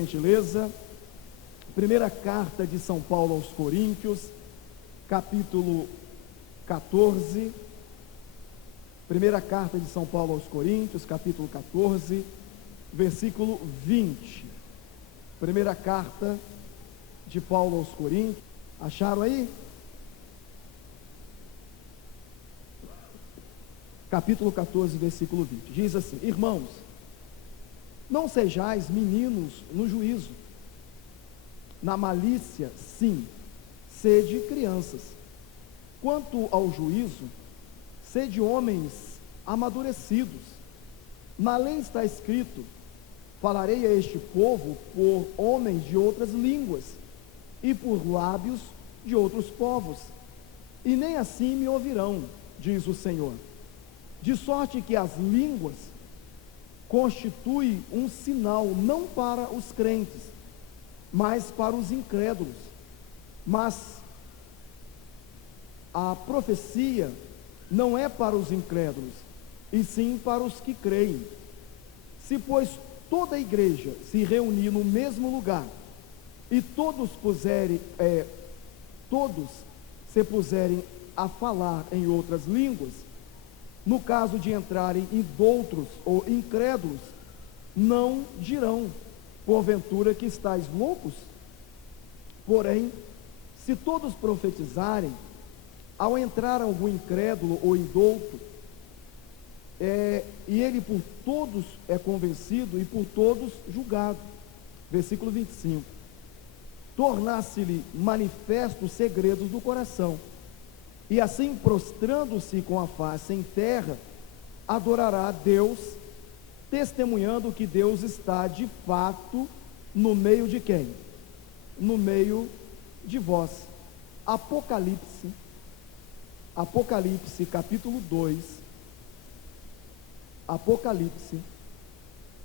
Gentileza, primeira carta de São Paulo aos Coríntios, capítulo 14, primeira carta de São Paulo aos Coríntios, capítulo 14, versículo 20, primeira carta de Paulo aos Coríntios, acharam aí? Capítulo 14, versículo 20, diz assim: irmãos, não sejais meninos no juízo. Na malícia, sim, sede crianças. Quanto ao juízo, sede homens amadurecidos. Na lei está escrito: falarei a este povo por homens de outras línguas e por lábios de outros povos, e nem assim me ouvirão, diz o Senhor. De sorte que as línguas constitui um sinal não para os crentes, mas para os incrédulos. Mas a profecia não é para os incrédulos, e sim para os que creem. Se, pois, toda a igreja se reunir no mesmo lugar, e todos se puserem a falar em outras línguas, no caso de entrarem indoutos ou incrédulos, não dirão, porventura, que estáis loucos? Porém, se todos profetizarem, ao entrar algum incrédulo ou indouto, e ele por todos é convencido e por todos julgado. Versículo 25: tornar-se-lhe manifesto os segredos do coração, e assim, prostrando-se com a face em terra, adorará a Deus, testemunhando que Deus está de fato no meio de quem? No meio de vós. Apocalipse capítulo 2, Apocalipse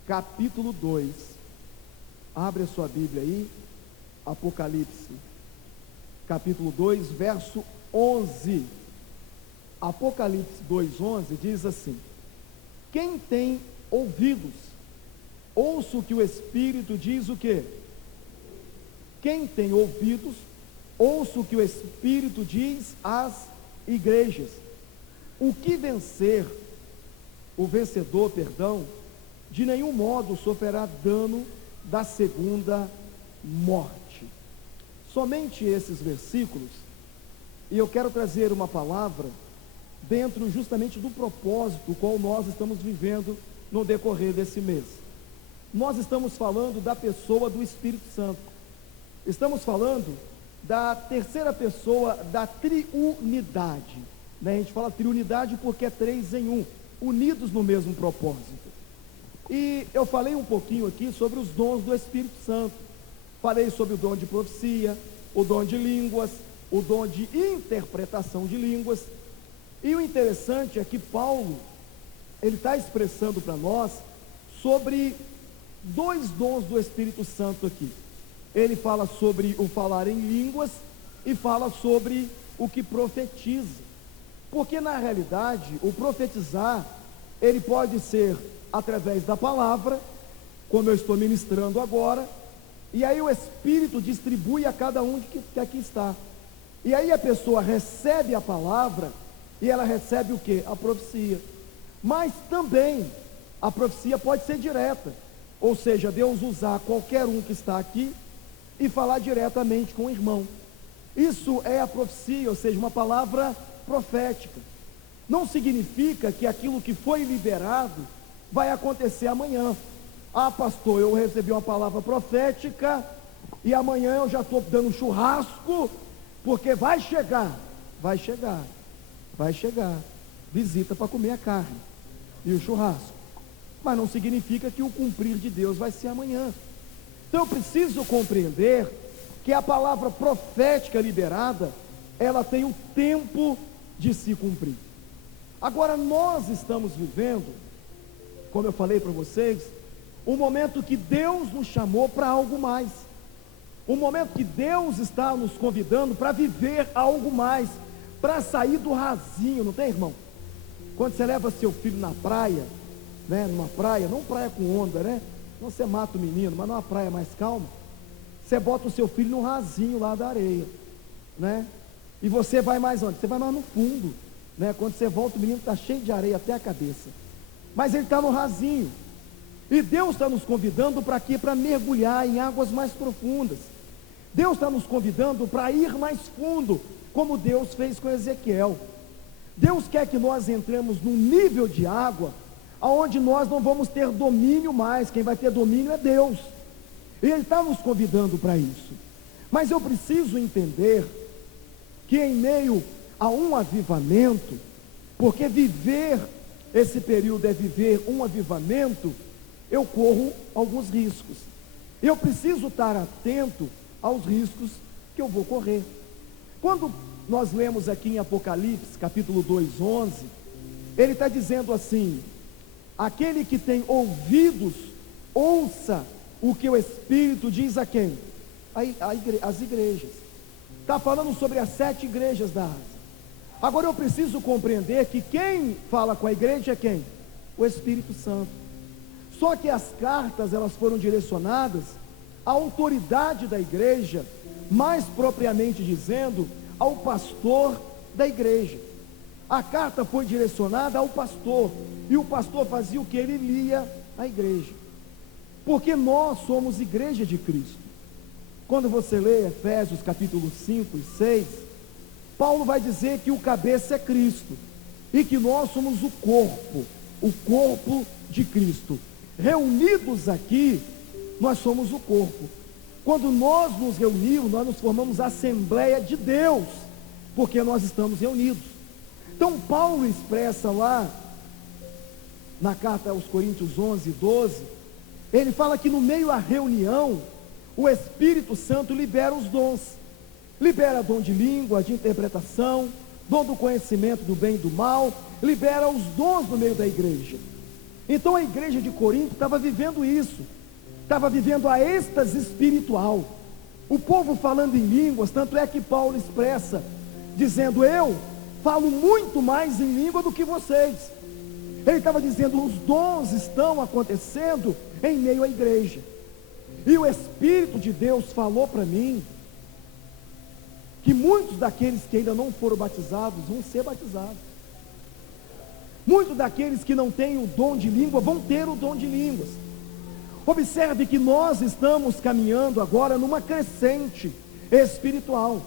capítulo 2, abre a sua Bíblia aí, Apocalipse capítulo 2, verso 11, Apocalipse 2:11 diz assim: quem tem ouvidos, ouça o que o Espírito diz o quê? Quem tem ouvidos, ouça o que o Espírito diz às igrejas. O vencedor, de nenhum modo sofrerá dano da segunda morte. Somente esses versículos. E eu quero trazer uma palavra dentro justamente do propósito qual nós estamos vivendo no decorrer desse mês. Nós estamos falando da pessoa do Espírito Santo. Estamos falando da terceira pessoa da triunidade. A gente fala triunidade porque é 3 em 1, unidos no mesmo propósito. E eu falei um pouquinho aqui sobre os dons do Espírito Santo. Falei sobre o dom de profecia, o dom de línguas, o dom de interpretação de línguas. E o interessante é que Paulo, ele está expressando para nós sobre 2 dons do Espírito Santo aqui. Ele fala sobre o falar em línguas e fala sobre o que profetiza. Porque na realidade, o profetizar, ele pode ser através da palavra, como eu estou ministrando agora, e aí o Espírito distribui a cada um que aqui está. E aí a pessoa recebe a palavra, e ela recebe o quê? A profecia. Mas também, a profecia pode ser direta, ou seja, Deus usar qualquer um que está aqui, e falar diretamente com o irmão. Isso é a profecia, ou seja, uma palavra profética. Não significa que aquilo que foi liberado, vai acontecer amanhã. Ah, pastor, eu recebi uma palavra profética, e amanhã eu já estou dando churrasco, porque vai chegar, visita para comer a carne e o churrasco, mas não significa que o cumprir de Deus vai ser amanhã. Então eu preciso compreender que a palavra profética liberada, ela tem o tempo de se cumprir. Agora nós estamos vivendo, como eu falei para vocês, um momento que Deus nos chamou para algo mais. Um momento que Deus está nos convidando para viver algo mais, para sair do rasinho, não tem, irmão? Quando você leva seu filho na praia, né, numa praia, não praia com onda, né? Então você mata o menino, mas numa praia mais calma, você bota o seu filho num rasinho lá da areia, né? E você vai mais onde? Você vai mais no fundo, né? Quando você volta, o menino está cheio de areia até a cabeça, mas ele está no rasinho. E Deus está nos convidando para quê? Para mergulhar em águas mais profundas. Deus está nos convidando para ir mais fundo, como Deus fez com Ezequiel. Deus quer que nós entremos num nível de água aonde nós não vamos ter domínio mais. Quem vai ter domínio é Deus. E Ele está nos convidando para isso. Mas eu preciso entender que em meio a um avivamento, porque viver esse período é viver um avivamento, eu corro alguns riscos. Eu preciso estar atento aos riscos que eu vou correr. Quando nós lemos aqui em Apocalipse, capítulo 2:11, ele está dizendo assim: aquele que tem ouvidos, ouça o que o Espírito diz a quem? As igrejas. Está falando sobre as 7 igrejas da Ásia. Agora eu preciso compreender que quem fala com a igreja é quem? O Espírito Santo. Só que as cartas, elas foram direcionadas à autoridade da igreja, mais propriamente dizendo, ao pastor da igreja. A carta foi direcionada ao pastor, e o pastor fazia o que? Ele lia a igreja, porque nós somos igreja de Cristo. Quando você lê Efésios capítulo 5 e 6, Paulo vai dizer que o cabeça é Cristo, e que nós somos o corpo de Cristo. Reunidos aqui, nós somos o corpo. Quando nós nos reunimos, nós nos formamos a Assembleia de Deus, porque nós estamos reunidos. Então Paulo expressa lá, na carta aos Coríntios 11:12, ele fala que no meio da reunião, o Espírito Santo libera os dons. Libera dom de língua, de interpretação, dom do conhecimento do bem e do mal, libera os dons no meio da igreja. Então a igreja de Corinto estava vivendo isso, estava vivendo a êxtase espiritual, o povo falando em línguas. Tanto é que Paulo expressa, dizendo: eu falo muito mais em língua do que vocês. Ele estava dizendo: os dons estão acontecendo em meio à igreja, e o Espírito de Deus falou para mim, que muitos daqueles que ainda não foram batizados, vão ser batizados. Muitos daqueles que não têm o dom de língua, vão ter o dom de línguas. Observe que nós estamos caminhando agora numa crescente espiritual.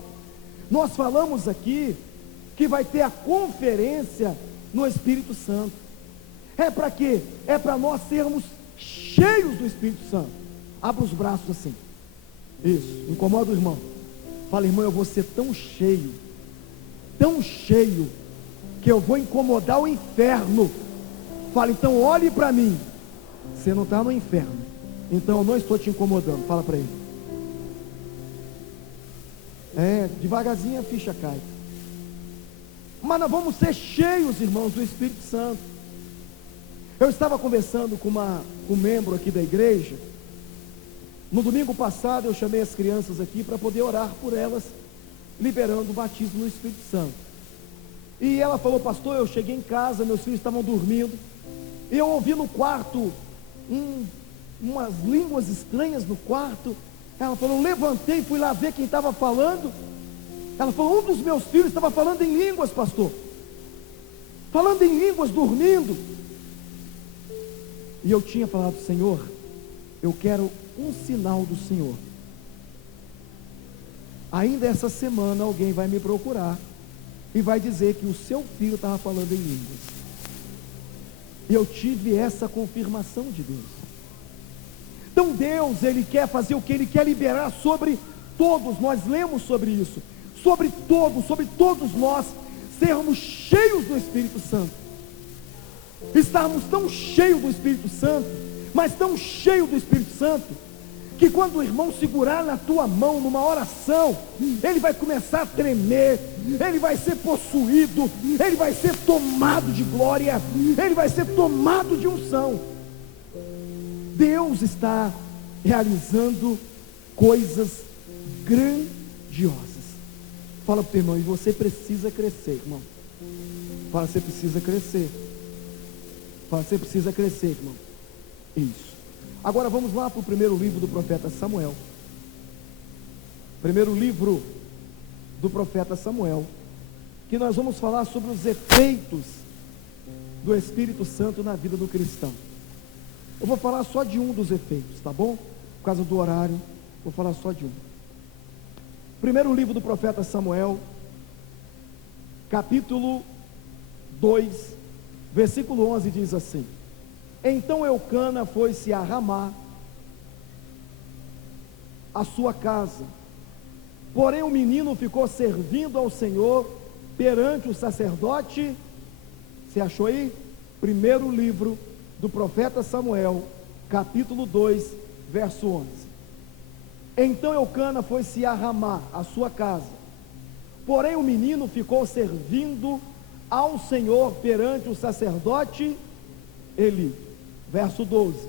Nós falamos aqui que vai ter a conferência no Espírito Santo. É para quê? É para nós sermos cheios do Espírito Santo. Abra os braços assim. Isso, incomoda o irmão. Fala: irmão, eu vou ser tão cheio, que eu vou incomodar o inferno. Fala: então olhe para mim. Você não está no inferno, então eu não estou te incomodando. Fala para ele. Devagarzinho a ficha cai. Mas nós vamos ser cheios, irmãos, do Espírito Santo. Eu estava conversando com um membro aqui da igreja. No domingo passado eu chamei as crianças aqui para poder orar por elas, liberando o batismo no Espírito Santo. E ela falou: pastor, eu cheguei em casa, meus filhos estavam dormindo, e eu ouvi no quarto umas línguas estranhas no quarto. Ela falou: eu levantei e fui lá ver quem estava falando. Ela falou: um dos meus filhos estava falando em línguas, pastor, falando em línguas, dormindo. E eu tinha falado: Senhor, eu quero um sinal do Senhor. Ainda essa semana alguém vai me procurar e vai dizer que o seu filho estava falando em línguas. E eu tive essa confirmação de Deus. Então Deus, Ele quer fazer o que? Ele quer liberar sobre todos. Nós lemos sobre isso, sobre todos nós sermos cheios do Espírito Santo. Estarmos tão cheios do Espírito Santo, mas tão cheios do Espírito Santo, que quando o irmão segurar na tua mão numa oração, ele vai começar a tremer, ele vai ser possuído, ele vai ser tomado de glória, ele vai ser tomado de unção. Deus está realizando coisas grandiosas. Fala para o teu irmão: e você precisa crescer, irmão. Fala: você precisa crescer. Fala: você precisa crescer, irmão. Isso. Agora vamos lá para o primeiro livro do profeta Samuel. Primeiro livro do profeta Samuel, que nós vamos falar sobre os efeitos do Espírito Santo na vida do cristão. Eu vou falar só de um dos efeitos, tá bom? Por causa do horário, vou falar só de um. Primeiro livro do profeta Samuel, capítulo 2, versículo 11 diz assim: Então Eucana foi-se a Ramá, a sua casa. Porém o menino ficou servindo ao Senhor perante o sacerdote. Você achou aí? Primeiro livro do profeta Samuel, capítulo 2, verso 11. Então Eucana foi-se a Ramá, a sua casa. Porém o menino ficou servindo ao Senhor perante o sacerdote Eli. Verso 12.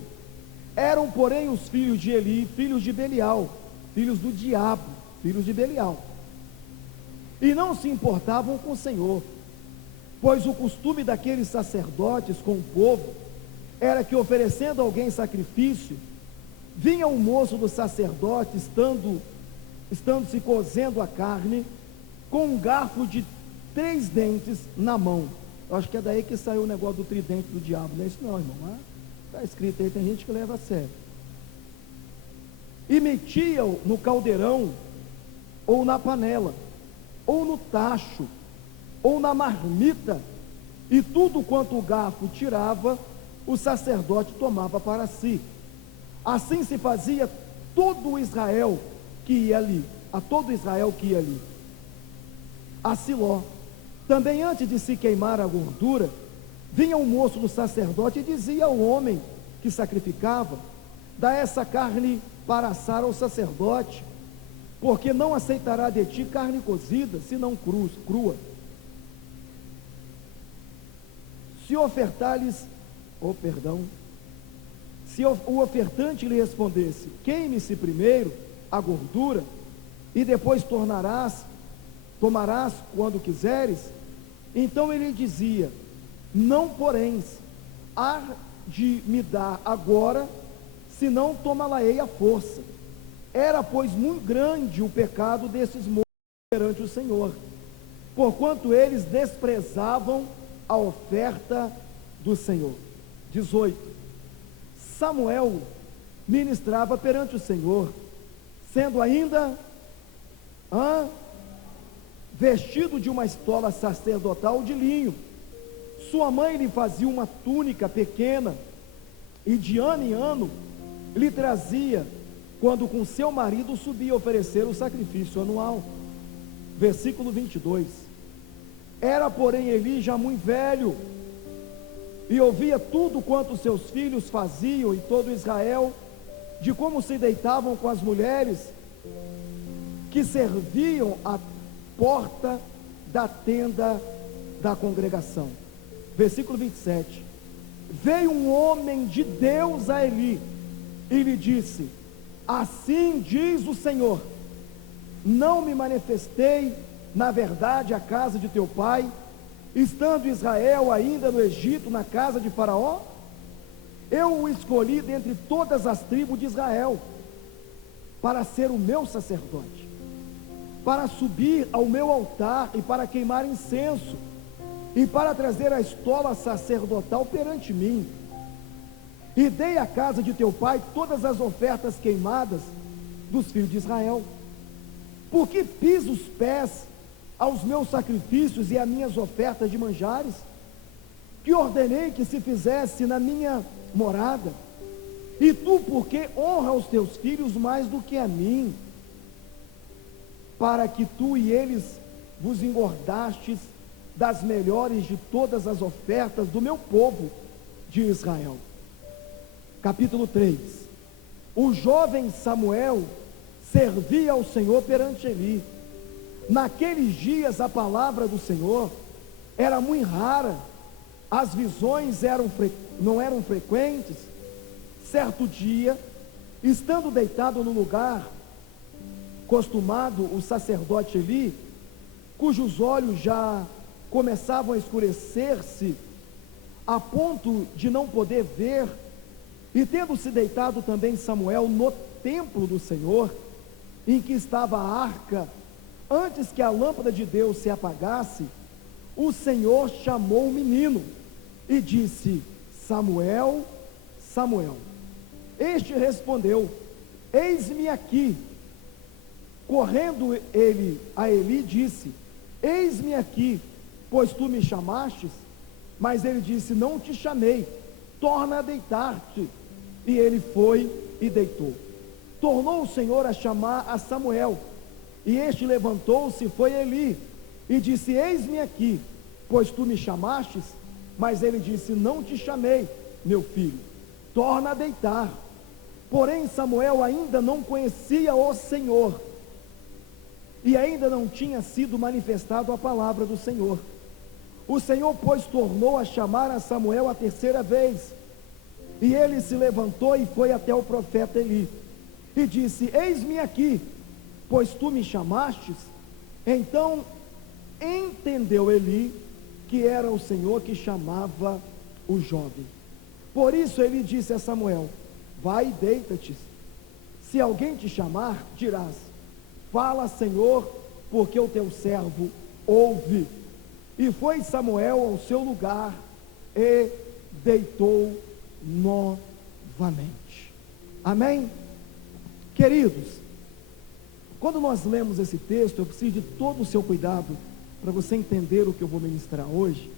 Eram, porém, os filhos de Eli, filhos de Belial, filhos do diabo, filhos de Belial. E não se importavam com o Senhor, pois o costume daqueles sacerdotes com o povo era que, oferecendo a alguém sacrifício, vinha o moço do sacerdote, estando se cozendo a carne, com um garfo de 3 dentes na mão. Eu acho que é daí que saiu o negócio do tridente do diabo. Não é isso não, irmão. Está escrito aí, tem gente que leva a sério. E metia-o no caldeirão, ou na panela, ou no tacho, ou na marmita, e tudo quanto o garfo tirava, o sacerdote tomava para si. Assim se fazia todo o Israel que ia ali, a todo Israel que ia ali. A Siló. Também antes de se queimar a gordura, vinha um moço do sacerdote e dizia ao homem que sacrificava: dá essa carne para assar ao sacerdote, porque não aceitará de ti carne cozida, senão crua. Se ofertar-lhes, se o ofertante lhe respondesse: queime-se primeiro a gordura, e depois tomarás quando quiseres, então ele dizia: não poréns, há de me dar agora, senão tomá-la-ei à força. Era, pois, muito grande o pecado desses moços perante o Senhor, porquanto eles desprezavam a oferta do Senhor. 18. Samuel ministrava perante o Senhor, sendo ainda vestido de uma estola sacerdotal de linho. Sua mãe lhe fazia uma túnica pequena, e de ano em ano lhe trazia, quando com seu marido subia oferecer o sacrifício anual. Versículo 22. Era, porém, Eli já muito velho, e ouvia tudo quanto seus filhos faziam, e todo Israel, de como se deitavam com as mulheres que serviam a porta da tenda da congregação. Versículo 27. Veio um homem de Deus a Eli e lhe disse: assim diz o Senhor, não me manifestei na verdade à casa de teu pai, estando Israel ainda no Egito, na casa de Faraó? Eu o escolhi dentre todas as tribos de Israel para ser o meu sacerdote, para subir ao meu altar e para queimar incenso, e para trazer a estola sacerdotal perante mim. E dei à casa de teu pai todas as ofertas queimadas dos filhos de Israel. Por que piso os pés aos meus sacrifícios e às minhas ofertas de manjares, que ordenei que se fizesse na minha morada? E tu, por que honra os teus filhos mais do que a mim, para que tu e eles vos engordastes das melhores de todas as ofertas do meu povo de Israel? Capítulo 3. O jovem Samuel servia ao Senhor perante Eli. Naqueles dias a palavra do Senhor era muito rara, as visões não eram frequentes. Certo dia, estando deitado no lugar costumado, o sacerdote Eli, cujos olhos já começavam a escurecer-se, a ponto de não poder ver, E tendo-se deitado também Samuel no templo do Senhor, em que estava a arca, antes que a lâmpada de Deus se apagasse, o Senhor chamou o menino e disse: Samuel, Samuel. Este respondeu: eis-me aqui. Correndo ele a Eli, disse: eis-me aqui, pois tu me chamastes. Mas ele disse: não te chamei, torna a deitar-te. E ele foi e deitou. Tornou o Senhor a chamar a Samuel, e este levantou-se e foi a Eli, e disse: eis-me aqui, pois tu me chamastes. Mas ele disse: não te chamei, meu filho, torna a deitar. Porém Samuel ainda não conhecia o Senhor, e ainda não tinha sido manifestado a palavra do Senhor. O Senhor, pois, tornou a chamar a Samuel a terceira vez, e ele se levantou e foi até o profeta Eli, e disse: eis-me aqui, pois tu me chamastes. Então entendeu Eli que era o Senhor que chamava o jovem. Por isso ele disse a Samuel: vai e deita-te. Se alguém te chamar, dirás: fala, Senhor, porque o teu servo ouve. E foi Samuel ao seu lugar e deitou novamente. Amém? Queridos, quando nós lemos esse texto, eu preciso de todo o seu cuidado para você entender o que eu vou ministrar hoje.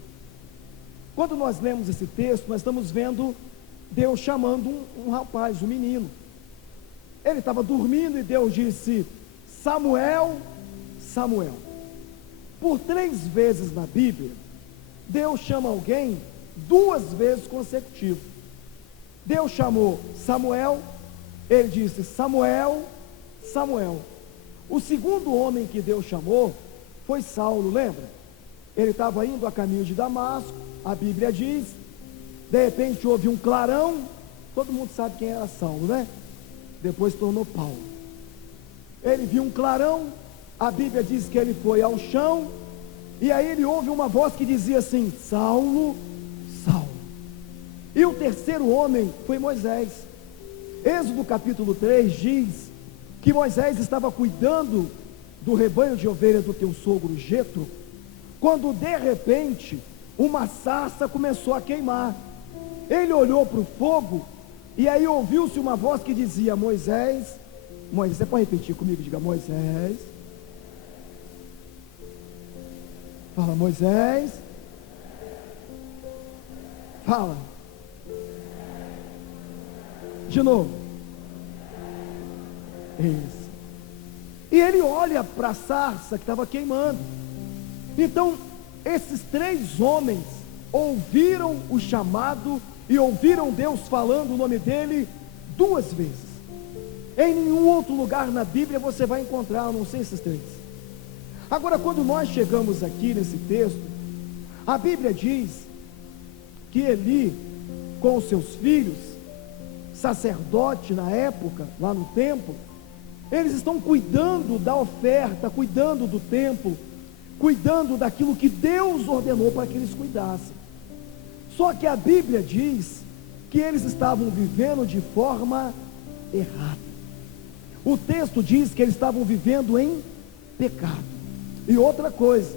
Quando nós lemos esse texto, nós estamos vendo Deus chamando um rapaz, um menino. Ele estava dormindo e Deus disse: Samuel, Samuel. Por 3 vezes na Bíblia, Deus chama alguém 2 vezes consecutivas. Deus chamou Samuel, ele disse: Samuel, Samuel. O segundo homem que Deus chamou foi Saulo, lembra? Ele estava indo a caminho de Damasco, a Bíblia diz, de repente houve um clarão, todo mundo sabe quem era Saulo, né? Depois tornou Paulo. Ele viu um clarão, a Bíblia diz que ele foi ao chão, e aí ele ouve uma voz que dizia assim: Saulo, Saulo. E o terceiro homem foi Moisés. Êxodo capítulo 3 diz que Moisés estava cuidando do rebanho de ovelhas do teu sogro Jetro, quando de repente uma sarça começou a queimar. Ele olhou para o fogo, e aí ouviu-se uma voz que dizia: Moisés, Moisés. Você pode repetir comigo? Diga: Moisés. Fala: Moisés. Fala de novo. Isso. E ele olha para a sarça que estava queimando. Então esses 3 homens ouviram o chamado e ouviram Deus falando o nome dele 2 vezes. Em nenhum outro lugar na Bíblia você vai encontrar, a não ser esses 3. Agora, quando nós chegamos aqui nesse texto, a Bíblia diz que Eli, com os seus filhos, sacerdote na época, lá no templo, eles estão cuidando da oferta, cuidando do templo, cuidando daquilo que Deus ordenou para que eles cuidassem. Só que a Bíblia diz que eles estavam vivendo de forma errada. O texto diz que eles estavam vivendo em pecado. E outra coisa,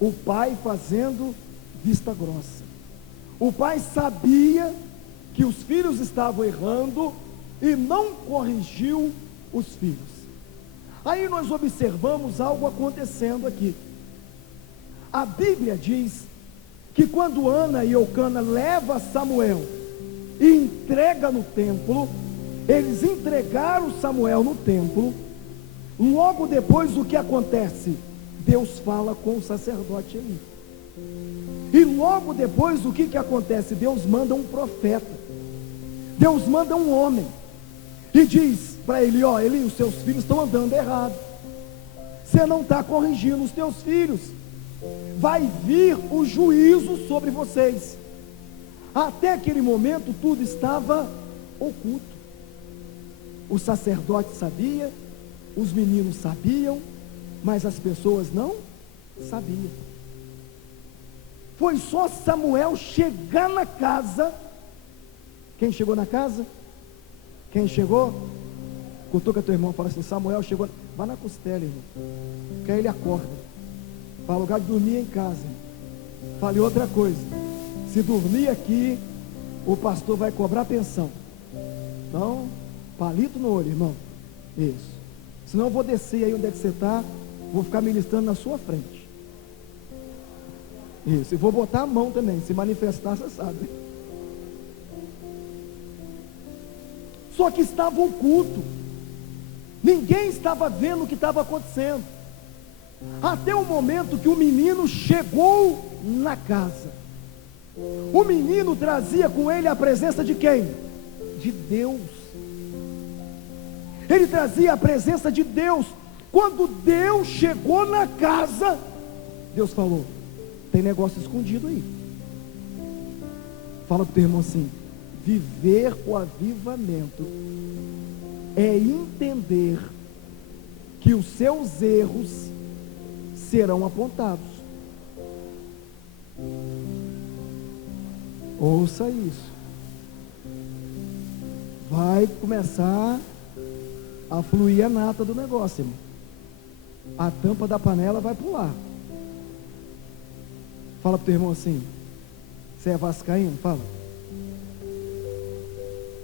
o pai fazendo vista grossa. O pai sabia que os filhos estavam errando e não corrigiu os filhos. Aí nós observamos algo acontecendo aqui. A Bíblia diz que quando Ana e Eucana levam Samuel e entrega no templo, eles entregaram Samuel no templo. Logo depois, o que acontece? Deus fala com o sacerdote Eli. E logo depois, o que acontece? Deus manda um profeta. Deus manda um homem. E diz para Eli: ó, Eli, os seus filhos estão andando errado. Você não está corrigindo os teus filhos. Vai vir o juízo sobre vocês. Até aquele momento tudo estava oculto. O sacerdote sabia, os meninos sabiam, mas as pessoas não sabiam. Foi só Samuel chegar na casa. Quem chegou na casa? Quem chegou? Cutuca teu irmão, fala assim: Samuel chegou. Vai na costela, irmão, que aí ele acorda. Para lugar de dormir em casa. Fale outra coisa: se dormir aqui, o pastor vai cobrar pensão. Então, palito no olho, irmão. Isso. Senão eu vou descer aí onde é que você está, vou ficar ministrando na sua frente. Isso. E vou botar a mão também. Se manifestar, você sabe. Só que estava oculto. Ninguém estava vendo o que estava acontecendo. Até o momento que o menino chegou na casa. O menino trazia com ele a presença de quem? De Deus. Ele trazia a presença de Deus. Quando Deus chegou na casa, Deus falou: tem negócio escondido aí. Fala para o teu irmão assim: viver o avivamento é entender que os seus erros serão apontados. Ouça isso. Vai começar a fluir a nata do negócio, irmão. A tampa da panela vai pular. Fala pro teu irmão assim: você é vascaíno? Fala.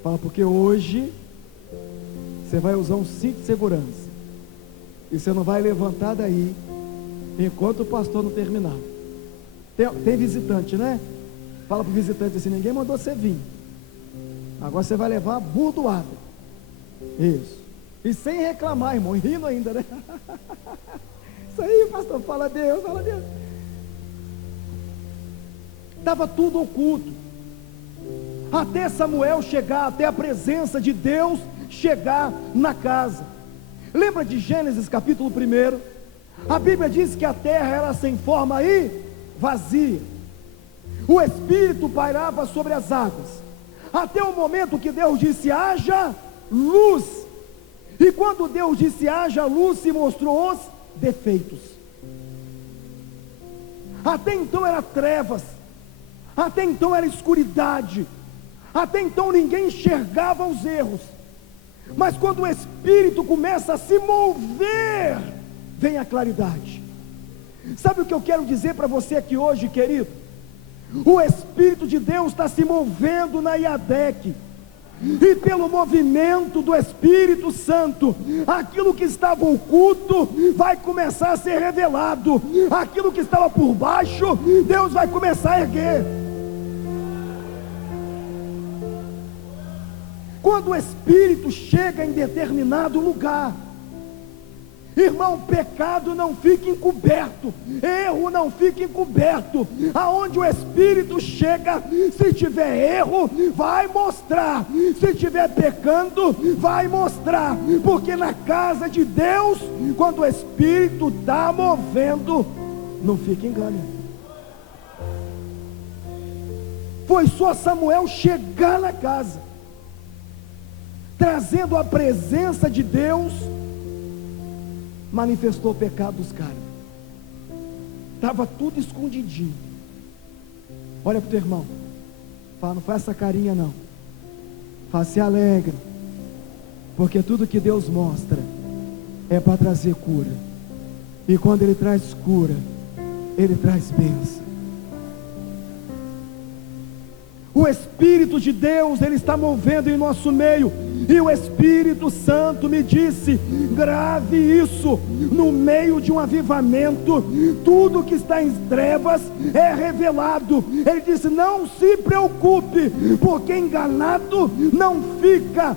Fala, porque hoje você vai usar um cinto de segurança e você não vai levantar daí enquanto o pastor não terminar. Tem visitante, né? Fala pro visitante assim: ninguém mandou você vir. Agora você vai levar a burdoada. Isso. E sem reclamar, irmão, rindo ainda, né? Isso aí, pastor, fala a Deus, fala a Deus. Estava tudo oculto. Até Samuel chegar, até a presença de Deus chegar na casa. Lembra de Gênesis capítulo 1? A Bíblia diz que a terra era sem forma e vazia. O Espírito pairava sobre as águas. Até o momento que Deus disse: haja luz. E quando Deus disse haja luz, se mostrou os defeitos. Até então era trevas. Até então era escuridade. Até então ninguém enxergava os erros. Mas quando o Espírito começa a se mover, vem a claridade. Sabe o que eu quero dizer para você aqui hoje, querido? O Espírito de Deus está se movendo na IADEC. E pelo movimento do Espírito Santo, aquilo que estava oculto vai começar a ser revelado. Aquilo que estava por baixo, Deus vai começar a erguer. Quando o Espírito chega em determinado lugar, irmão, pecado não fica encoberto, erro não fica encoberto. Aonde o Espírito chega, se tiver erro, vai mostrar. Se tiver pecando, vai mostrar. Porque na casa de Deus, quando o Espírito está movendo, não fica engano. Foi só Samuel chegar na casa, trazendo a presença de Deus, manifestou o pecado dos caras. Estava tudo escondidinho. Olha para o teu irmão, fala: não faz essa carinha não, fala, se alegre, porque tudo que Deus mostra é para trazer cura. E quando Ele traz cura, Ele traz bênção. O Espírito de Deus, Ele está movendo em nosso meio. E o Espírito Santo me disse: grave isso, no meio de um avivamento, tudo que está em trevas é revelado. Ele disse: não se preocupe, porque enganado não fica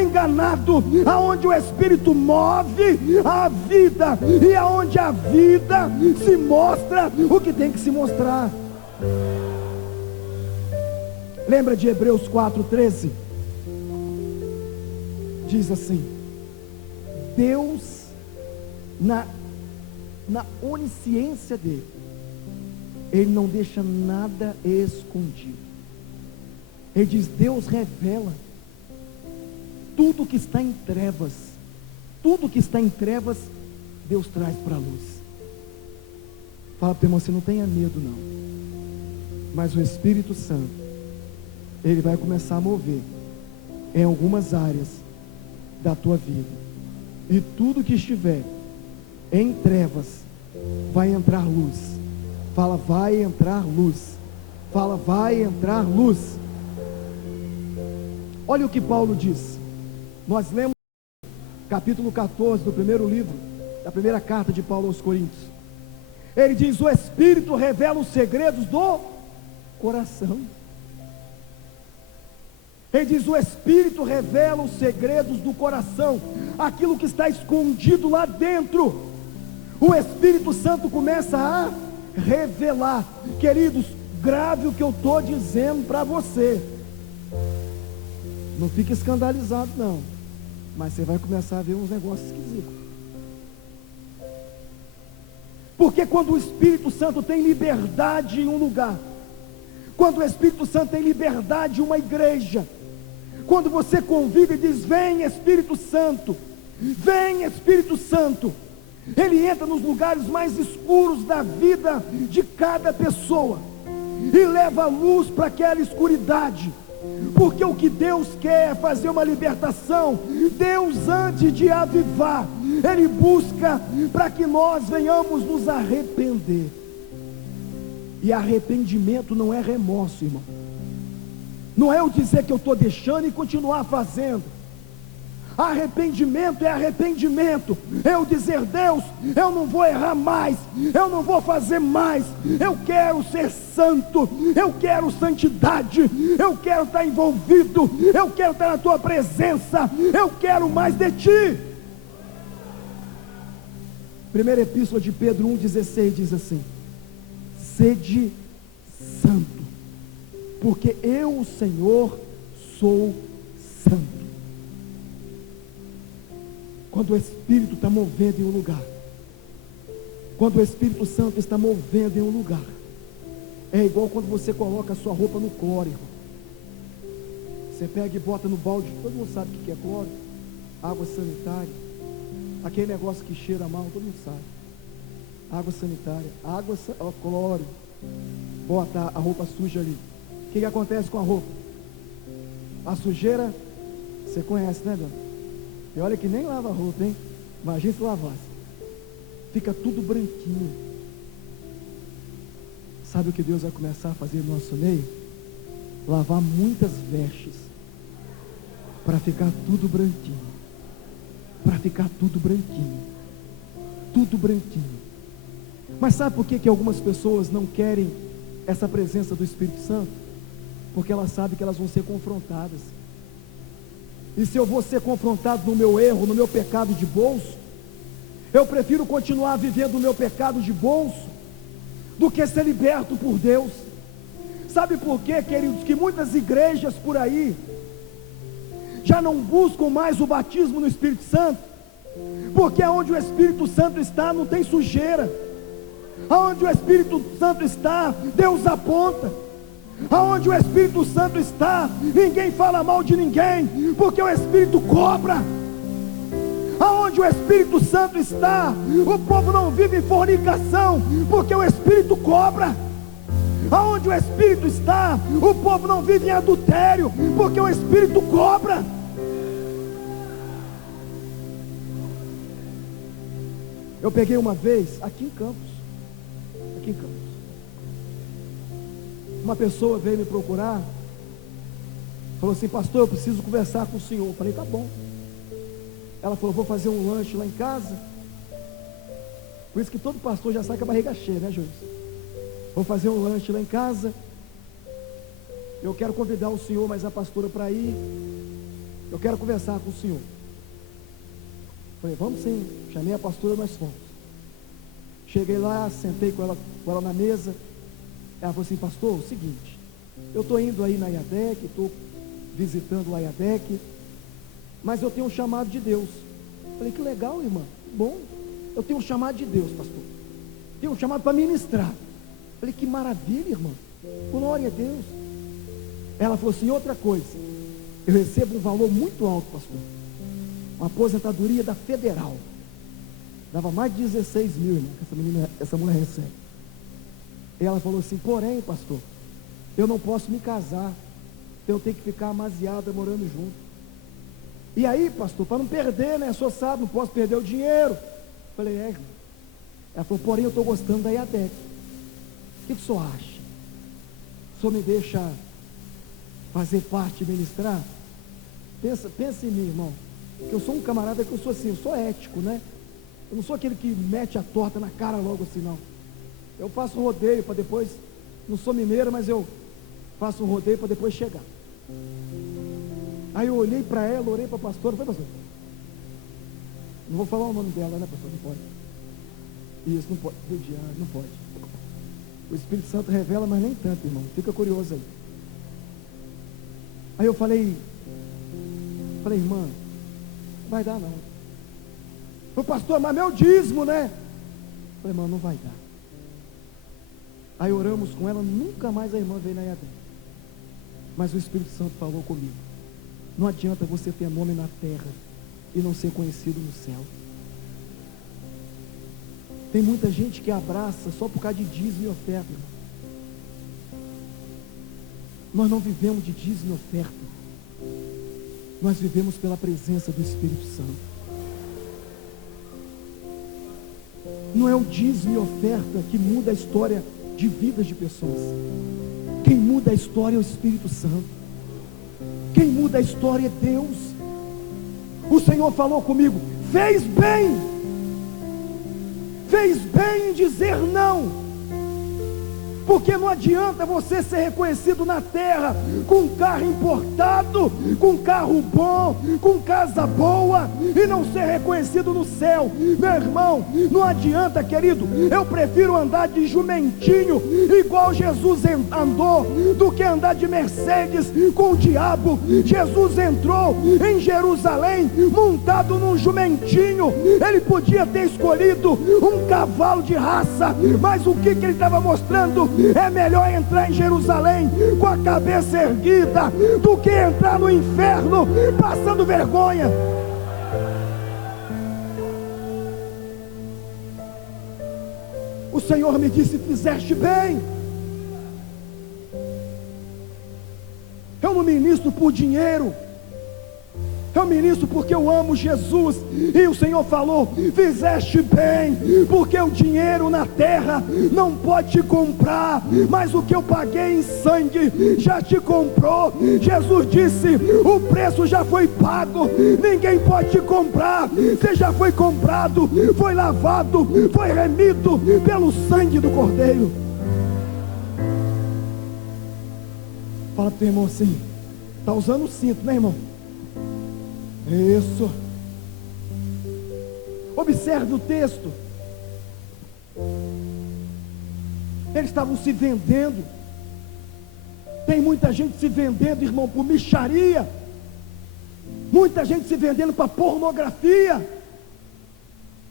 enganado. Aonde o Espírito move a vida, e aonde a vida se mostra o que tem que se mostrar. Lembra de Hebreus 4:13? Diz assim: Deus, na onisciência dele, Ele não deixa nada escondido. Ele diz: Deus revela tudo que está em trevas. Tudo que está em trevas, Deus traz para a luz. Fala para o irmão assim: não tenha medo não. Mas o Espírito Santo, Ele vai começar a mover em algumas áreas da tua vida. E tudo que estiver em trevas, vai entrar luz. Fala, vai entrar luz. Fala, vai entrar luz. Olha o que Paulo diz. Nós lemos capítulo 14 do primeiro livro, da primeira carta de Paulo aos Coríntios. Ele diz: o Espírito revela os segredos do coração. Ele diz: o Espírito revela os segredos do coração, aquilo que está escondido lá dentro. O Espírito Santo começa a revelar. Queridos, grave o que eu estou dizendo para você. Não fique escandalizado não, mas você vai começar a ver uns negócios esquisitos. Porque quando o Espírito Santo tem liberdade em um lugar, quando o Espírito Santo tem liberdade em uma igreja, quando você convida e diz: vem Espírito Santo, vem Espírito Santo, ele entra nos lugares mais escuros da vida de cada pessoa e leva a luz para aquela escuridade. Porque o que Deus quer é fazer uma libertação. Deus, antes de avivar, Ele busca para que nós venhamos nos arrepender. E arrependimento não é remorso, irmão. Não é eu dizer que eu estou deixando e continuar fazendo. Arrependimento é arrependimento. Eu dizer: Deus, eu não vou errar mais, eu não vou fazer mais, eu quero ser santo, eu quero santidade, eu quero estar envolvido, eu quero estar na tua presença, eu quero mais de ti. Primeira epístola de Pedro 1,16 diz assim: sede santo, porque eu, o Senhor, sou santo. Quando o Espírito está movendo em um lugar, quando o Espírito Santo está movendo em um lugar, é igual quando você coloca a sua roupa no cloro, irmão. Você pega e bota no balde. Todo mundo sabe o que é cloro? Água sanitária. Aquele negócio que cheira mal, todo mundo sabe. Água sanitária, cloro. Bota a roupa suja ali. O que acontece com a roupa? A sujeira, você conhece, né, dona? E olha que nem lava a roupa, hein? Imagina se lavasse. Fica tudo branquinho. Sabe o que Deus vai começar a fazer no nosso meio? Lavar muitas vestes, para ficar tudo branquinho. Para ficar tudo branquinho. Tudo branquinho. Mas sabe por que algumas pessoas não querem essa presença do Espírito Santo? Porque elas sabem que elas vão ser confrontadas. E se eu vou ser confrontado no meu erro, no meu pecado de bolso, eu prefiro continuar vivendo o meu pecado de bolso do que ser liberto por Deus. Sabe por quê, queridos? Que muitas igrejas por aí já não buscam mais o batismo no Espírito Santo, porque onde o Espírito Santo está não tem sujeira. Aonde o Espírito Santo está, Deus aponta. Aonde o Espírito Santo está, ninguém fala mal de ninguém, porque o Espírito cobra. Aonde o Espírito Santo está, o povo não vive em fornicação, porque o Espírito cobra. Aonde o Espírito está, o povo não vive em adultério, porque o Espírito cobra. Eu peguei uma vez, aqui em Campos, uma pessoa veio me procurar, falou assim: pastor, eu preciso conversar com o senhor. Eu falei: tá bom. Ela falou: vou fazer um lanche lá em casa. Por isso que todo pastor já sai com a barriga cheia, né, Júlio? Vou fazer um lanche lá em casa. Eu quero convidar o senhor, mas a pastora para ir. Eu quero conversar com o senhor. Falei: vamos sim. Chamei a pastora, nós fomos. Cheguei lá, sentei com ela na mesa. Ela falou assim: pastor, o seguinte, eu estou indo aí na IADEC, estou visitando a IADEC, mas eu tenho um chamado de Deus. Falei: que legal, irmã, bom, eu tenho um chamado de Deus, pastor, tenho um chamado para ministrar. Falei: que maravilha, irmã, glória a Deus. Ela falou assim: outra coisa, eu recebo um valor muito alto, pastor, uma aposentadoria da Federal, dava mais de 16 mil, irmão, que essa mulher recebe. E ela falou assim: porém, pastor, eu não posso me casar, eu tenho que ficar amasiada morando junto. E aí, pastor, para não perder, né? O senhor sabe, não posso perder o dinheiro. Falei, irmão. Ela falou, porém eu estou gostando da IADEC. O que o senhor acha? O senhor me deixa fazer parte e ministrar? Pensa em mim, irmão. Que eu sou um camarada que eu sou assim, eu sou ético, né? Eu não sou aquele que mete a torta na cara logo assim, não. Eu faço rodeio para depois, não sou mineiro, mas eu faço um rodeio para depois chegar. Aí eu olhei para ela, orei para a pastora, foi, pastor? Não vou falar o nome dela, né, pastor? Não pode. Isso, não pode. Não pode. O Espírito Santo revela, mas nem tanto, irmão. Fica curioso aí. Aí eu falei, irmã, não vai dar não. O pastor, mas meu dízimo, né? Falei, irmã, não vai dar. Aí oramos com ela, nunca mais a irmã veio na IADEC. Mas o Espírito Santo falou comigo. Não adianta você ter nome na terra e não ser conhecido no céu. Tem muita gente que abraça só por causa de dízimo e oferta, irmão. Nós não vivemos de dízimo e oferta. Nós vivemos pela presença do Espírito Santo. Não é o dízimo e oferta que muda a história de vidas de pessoas. Quem muda a história é o Espírito Santo. Quem muda a história é Deus. O Senhor falou comigo, fez bem em dizer não. Porque não adianta você ser reconhecido na terra com um carro importado, com um carro bom, com casa boa, e não ser reconhecido no céu. Meu irmão, não adianta, querido. Eu prefiro andar de jumentinho igual Jesus andou, do que andar de Mercedes com o diabo. Jesus entrou em Jerusalém montado num jumentinho. Ele podia ter escolhido um cavalo de raça, mas o que ele estava mostrando? É melhor entrar em Jerusalém com a cabeça erguida do que entrar no inferno passando vergonha. O Senhor me disse, fizeste bem. Eu não ministro por dinheiro. Eu ministro porque eu amo Jesus. E o Senhor falou, fizeste bem, porque o dinheiro na terra não pode te comprar, mas o que eu paguei em sangue já te comprou. Jesus disse, o preço já foi pago, ninguém pode te comprar. Você já foi comprado, foi lavado, foi remido pelo sangue do Cordeiro. Fala para o teu irmão assim, está usando o cinto, né, irmão? Isso. Observe o texto. Eles estavam se vendendo. Tem muita gente se vendendo, irmão, por mixaria. Muita gente se vendendo para pornografia.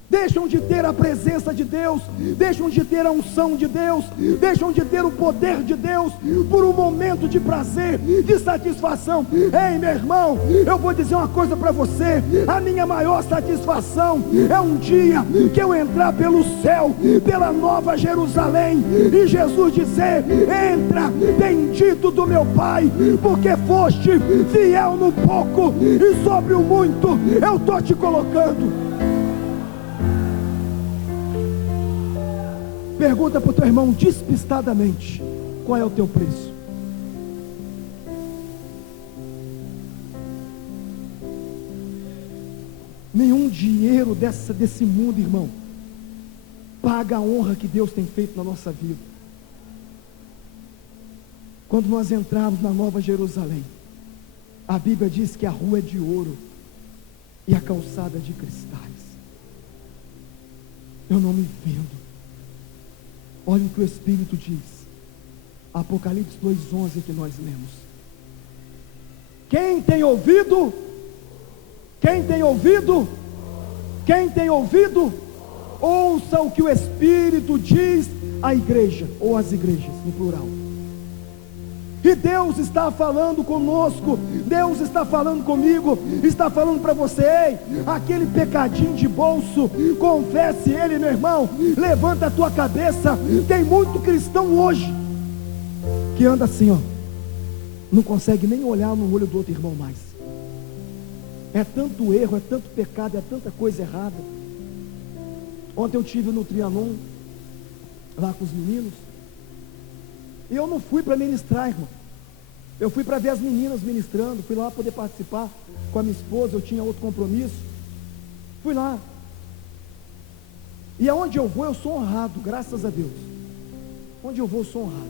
Deixam de ter a presença de Deus, deixam de ter a unção de Deus, deixam de ter o poder de Deus por um momento de prazer, de satisfação. Ei, meu irmão, eu vou dizer uma coisa para você. A minha maior satisfação é um dia que eu entrar pelo céu, pela nova Jerusalém, e Jesus dizer, entra, bendito do meu Pai, porque foste fiel no pouco, e sobre o muito eu estou te colocando. Pergunta para o teu irmão despistadamente, qual é o teu preço? Nenhum dinheiro desse mundo, irmão, paga a honra que Deus tem feito na nossa vida. Quando nós entramos na Nova Jerusalém, a Bíblia diz que a rua é de ouro e a calçada de cristais. Eu não me vendo. Olha o que o Espírito diz. Apocalipse 2:11 que nós lemos. Quem tem ouvido? Quem tem ouvido? Quem tem ouvido? Ouça o que o Espírito diz à igreja, ou às igrejas, no plural. E Deus está falando conosco, Deus está falando comigo, está falando para você. Ei, aquele pecadinho de bolso, confesse ele, meu irmão, levanta a tua cabeça. Tem muito cristão hoje que anda assim, ó, não consegue nem olhar no olho do outro irmão mais. É tanto erro, é tanto pecado, é tanta coisa errada. Ontem eu estive no Trianon, lá com os meninos, e eu não fui para ministrar, irmão. Eu fui para ver as meninas ministrando, fui lá poder participar com a minha esposa, eu tinha outro compromisso. Fui lá. E aonde eu vou, eu sou honrado, graças a Deus. Onde eu vou, eu sou honrado.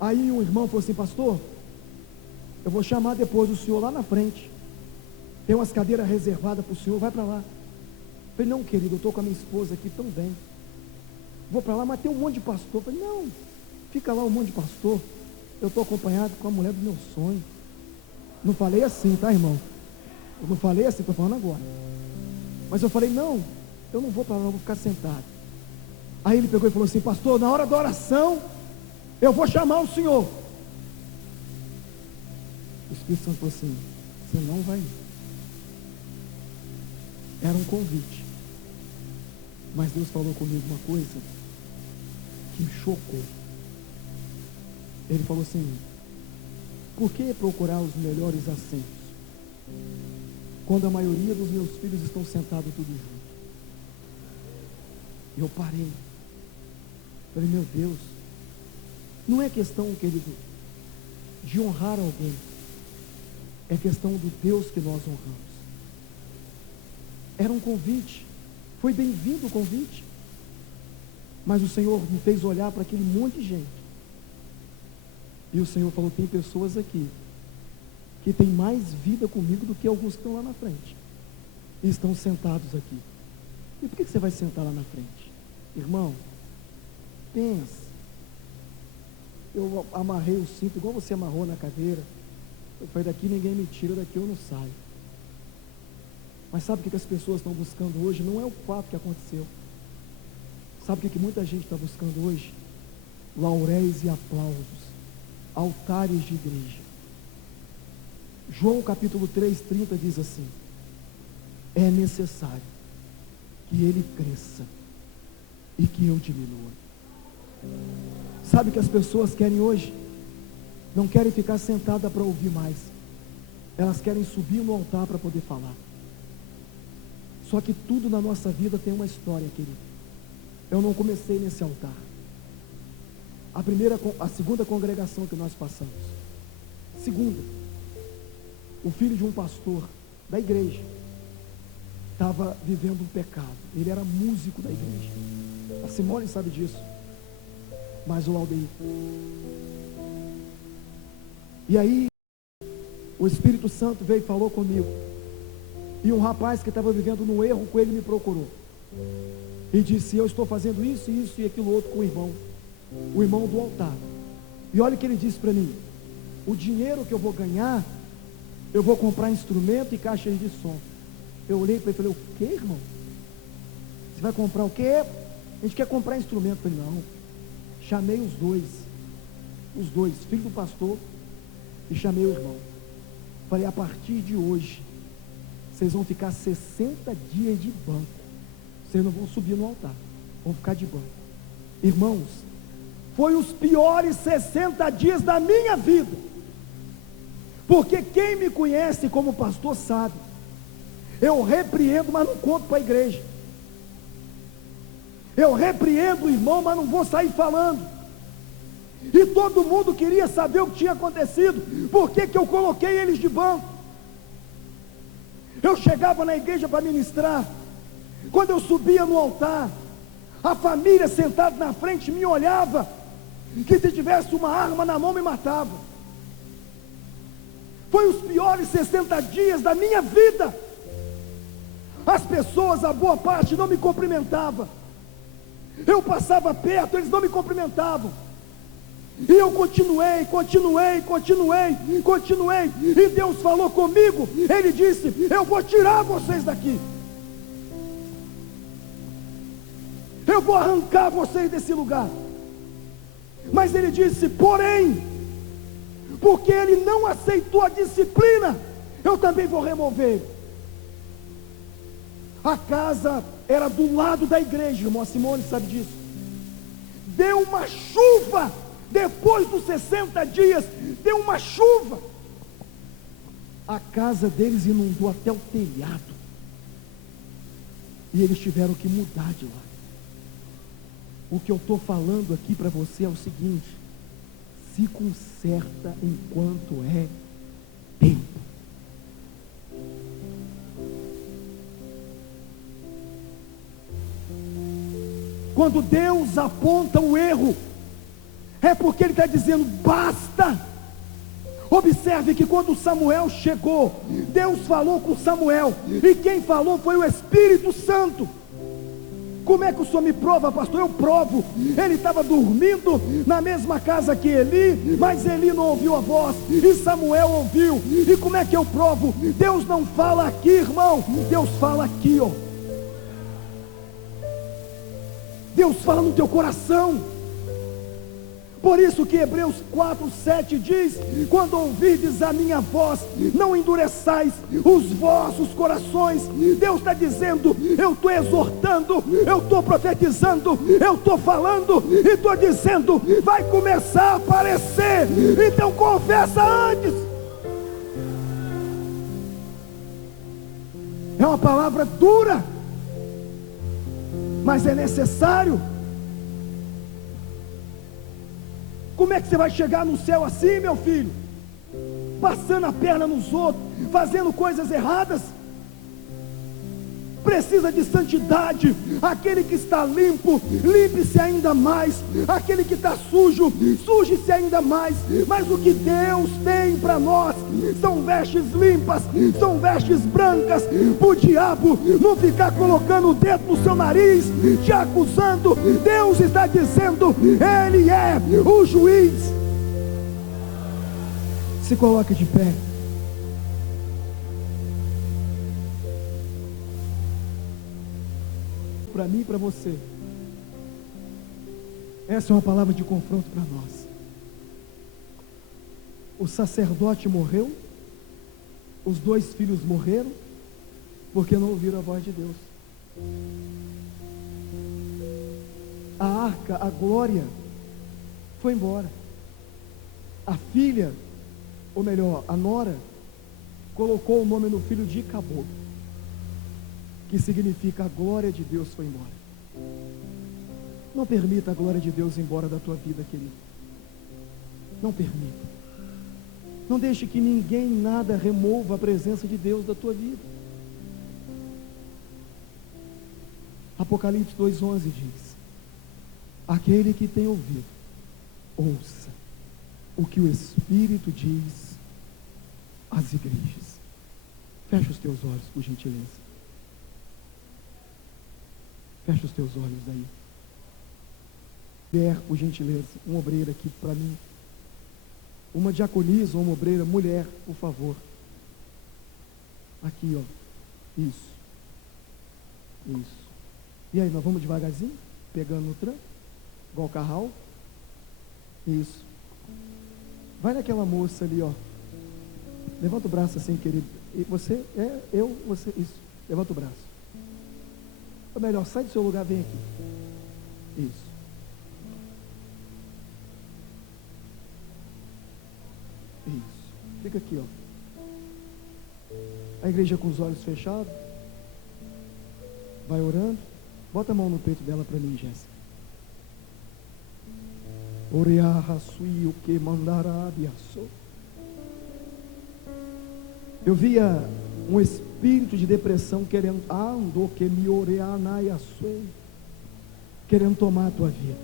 Aí um irmão falou assim: pastor, eu vou chamar depois o senhor lá na frente. Tem umas cadeiras reservadas para o senhor, vai para lá. Eu falei: não, querido, eu estou com a minha esposa aqui também. Vou para lá, mas tem um monte de pastor. Eu falei: não, fica lá um monte de pastor. Eu estou acompanhado com a mulher do meu sonho. Não falei assim, tá, irmão? Eu não falei assim, estou falando agora. Mas eu falei: não, eu não vou para lá, eu vou ficar sentado. Aí ele pegou e falou assim: pastor, na hora da oração, eu vou chamar o senhor. O Espírito Santo falou assim: você não vai ir. Era um convite. Mas Deus falou comigo uma coisa que me chocou. Ele falou assim: por que procurar os melhores assentos, quando a maioria dos meus filhos estão sentados tudo junto? E eu parei. Falei: meu Deus, não é questão, querido, de honrar alguém. É questão do Deus que nós honramos. Era um convite. Foi bem-vindo o convite. Mas o Senhor me fez olhar para aquele monte de gente. E o Senhor falou: tem pessoas aqui que têm mais vida comigo do que alguns que estão lá na frente. E estão sentados aqui. E por que você vai sentar lá na frente? Irmão, pensa. Eu amarrei o cinto igual você amarrou na cadeira. Eu falei: daqui ninguém me tira, daqui eu não saio. Mas sabe o que as pessoas estão buscando hoje? Não é o fato que aconteceu. Sabe o que muita gente está buscando hoje? Lauréis e aplausos, altares de igreja. João capítulo 3:30 diz assim: é necessário que ele cresça e que eu diminua. Sabe o que as pessoas querem hoje? Não querem ficar sentada para ouvir mais. Elas querem subir no altar para poder falar. Só que tudo na nossa vida tem uma história, querido. Eu não comecei nesse altar. A segunda congregação que nós passamos. Segunda, o filho de um pastor da igreja estava vivendo um pecado. Ele era músico da igreja. A Simone sabe disso. Mas o Aldeir. E aí, o Espírito Santo veio e falou comigo. E um rapaz que estava vivendo no erro com ele me procurou. E disse: eu estou fazendo isso e aquilo outro com o irmão do altar. E olha o que ele disse para mim: o dinheiro que eu vou ganhar, eu vou comprar instrumento e caixas de som. Eu olhei para ele e falei: o que, irmão? Você vai comprar o quê? A gente quer comprar instrumento. Eu falei: não. Chamei os dois, filho do pastor, e chamei o irmão. Falei: a partir de hoje, vocês vão ficar 60 dias de banco. Vocês não vão subir no altar, vão ficar de banco. Irmãos, foi os piores 60 dias da minha vida. Porque quem me conhece como pastor sabe, eu repreendo, mas não conto para a igreja. Eu repreendo o irmão, mas não vou sair falando. E todo mundo queria saber o que tinha acontecido. Por que eu coloquei eles de banco? Eu chegava na igreja para ministrar. Quando eu subia no altar, a família sentada na frente me olhava, que se tivesse uma arma na mão me matava. Foi os piores 60 dias da minha vida. As pessoas, a boa parte, não me cumprimentavam. Eu passava perto, eles não me cumprimentavam. E eu continuei. E Deus falou comigo. Ele disse: eu vou tirar vocês daqui. Eu vou arrancar vocês desse lugar. Mas ele disse: porém, porque ele não aceitou a disciplina, eu também vou remover. A casa era do lado da igreja, irmão. A Simone sabe disso. Deu uma chuva. Depois dos 60 dias, deu uma chuva. A casa deles inundou até o telhado. E eles tiveram que mudar de lá. O que eu estou falando aqui para você é o seguinte: se conserta enquanto é tempo. Quando Deus aponta o erro, é porque Ele está dizendo basta. Observe que quando Samuel chegou, Deus falou com Samuel, e quem falou foi o Espírito Santo. Como é que o senhor me prova, pastor? Eu provo. Ele estava dormindo na mesma casa que Eli, mas Eli não ouviu a voz, e Samuel ouviu. E como é que eu provo? Deus não fala aqui, irmão, Deus fala aqui, ó. Deus fala no teu coração. Por isso que Hebreus 4:7 diz: quando ouvirdes a minha voz, não endureçais os vossos corações. Deus está dizendo: eu estou exortando, eu estou profetizando, eu estou falando e estou dizendo, vai começar a aparecer. Então confessa antes. É uma palavra dura, mas é necessário. Como é que você vai chegar no céu assim, meu filho? Passando a perna nos outros, fazendo coisas erradas? Precisa de santidade. Aquele que está limpo, limpe-se ainda mais. Aquele que está sujo, suje-se ainda mais. Mas o que Deus tem para nós são vestes limpas, são vestes brancas. O diabo não ficar colocando o dedo no seu nariz, te acusando. Deus está dizendo, Ele é o juiz. Se coloque de pé. Para mim e para você, essa é uma palavra de confronto para nós. O sacerdote morreu, os 2 filhos morreram, porque não ouviram a voz de Deus. A arca, a glória, foi embora. A filha, ou melhor, a nora, colocou o nome no filho de Icabod, que significa a glória de Deus foi embora. Não permita a glória de Deus ir embora da tua vida, querido. Não permita. Não deixe que ninguém, nada remova a presença de Deus da tua vida. Apocalipse 2:11 diz: aquele que tem ouvido, ouça o que o Espírito diz às igrejas. Fecha os teus olhos, por gentileza. Fecha os teus olhos aí. Mulher, por gentileza, uma obreira aqui para mim. Uma diaconisa ou uma obreira, mulher, por favor. Aqui, ó. Isso. Isso. E aí, nós vamos devagarzinho? Pegando no tranco? Igual carral? Isso. Vai naquela moça ali, ó. Levanta o braço assim, querido. E você, você. Isso. Levanta o braço. Ou melhor, sai do seu lugar, vem aqui. Isso. Isso. Fica aqui, ó. A igreja com os olhos fechados. Vai orando. Bota a mão no peito dela para mim, Jéssica. Orearra sui o que mandará biaço. Eu via um espírito de depressão querendo querendo tomar a tua vida.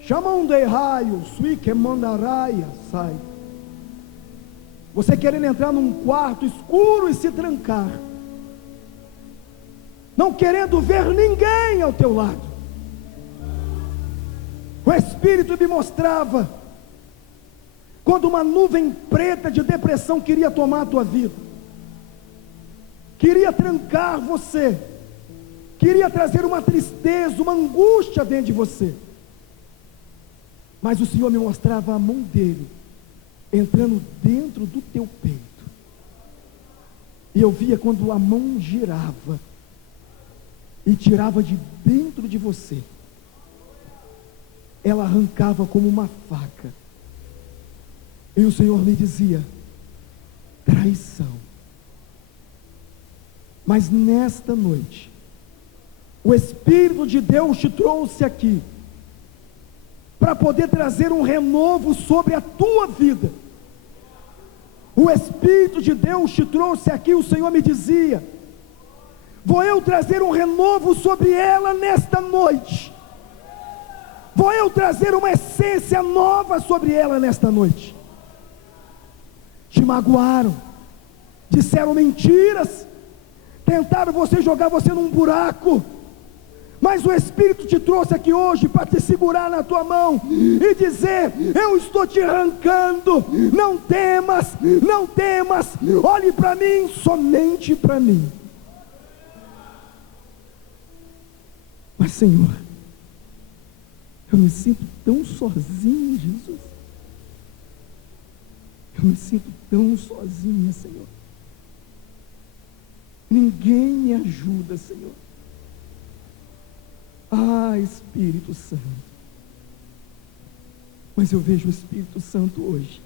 Chamam de raio, sui que mandaraia, sai. Você querendo entrar num quarto escuro e se trancar, não querendo ver ninguém ao teu lado. O Espírito me mostrava quando uma nuvem preta de depressão queria tomar a tua vida, queria trancar você, queria trazer uma tristeza, uma angústia dentro de você. Mas o Senhor me mostrava a mão dele entrando dentro do teu peito. E eu via quando a mão girava e tirava de dentro de você, ela arrancava como uma faca. E o Senhor me dizia: traz traição. Mas nesta noite, o Espírito de Deus te trouxe aqui para poder trazer um renovo sobre a tua vida. O Espírito de Deus te trouxe aqui, o Senhor me dizia: vou eu trazer um renovo sobre ela nesta noite. Vou eu trazer uma essência nova sobre ela nesta noite. Te magoaram, disseram mentiras, tentaram jogar você num buraco, mas o Espírito te trouxe aqui hoje para te segurar na tua mão e dizer: eu estou te arrancando, não temas, não temas, olhe para mim, somente para mim. Mas Senhor, eu me sinto tão sozinho, Jesus. Eu me sinto tão sozinha, Senhor. Ninguém me ajuda, Senhor. Ah, Espírito Santo. Mas eu vejo o Espírito Santo hoje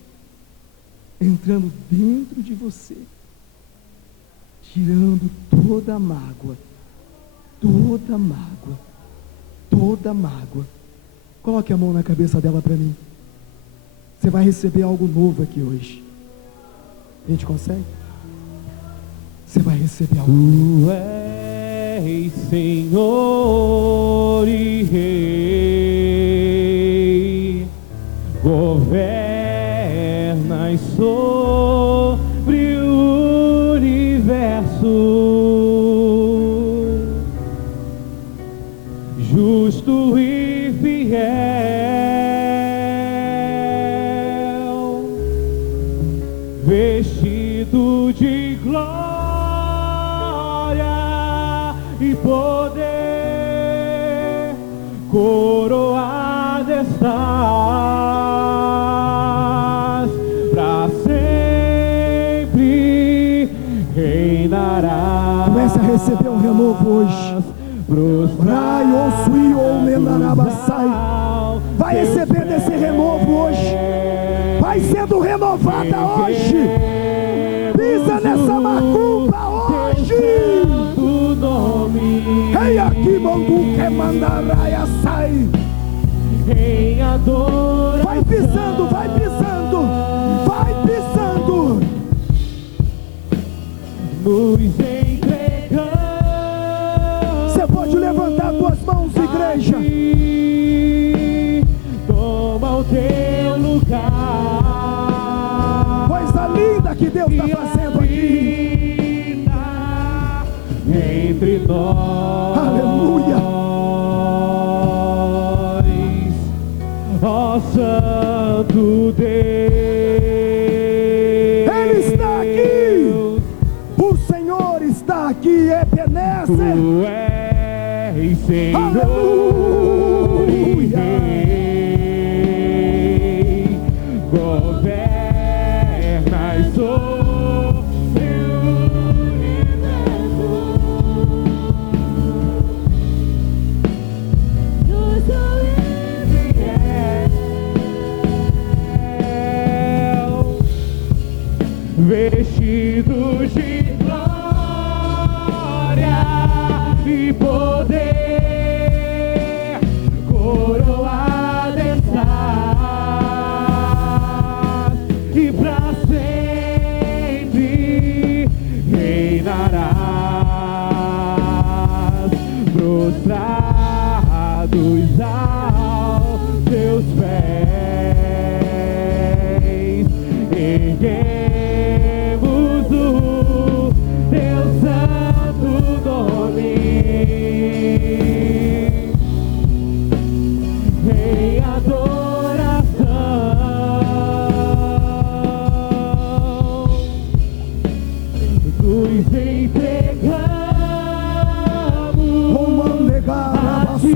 entrando dentro de você, tirando toda a mágoa, toda a mágoa, toda a mágoa. Coloque a mão na cabeça dela para mim. Você vai receber algo novo aqui hoje. A gente consegue? Você vai receber algo novo. Tu és Senhor e Rei, governas sobre o universo, justo e fiel, vestido de glória e poder, coroado estás, para sempre reinarás. Comece a receber um renovo hoje. Vai receber desse renovo hoje. Vai sendo renovada hoje. Pisa nessa macumba hoje. Rei aqui, mandu que mandaraia sai. Em adoração. Vai pisando, vai pisando, vai pisando. Nos entregamos. Você pode levantar suas mãos, igreja. Toma o teu lugar. Coisa linda que Deus está fazendo aqui entre nós. Aleluia. Ó Santo Deus, Ele está aqui. O Senhor está aqui. Ebenezer. Tu és Senhor. Aleluia. Governas sobre o universo, justo e fiel, vestidos de glória e poder, coroado estás, e pra sempre reinarás, prostrados aos teus pés, erguemos o teu santo nome, em adoração. Nos entregamos a ti,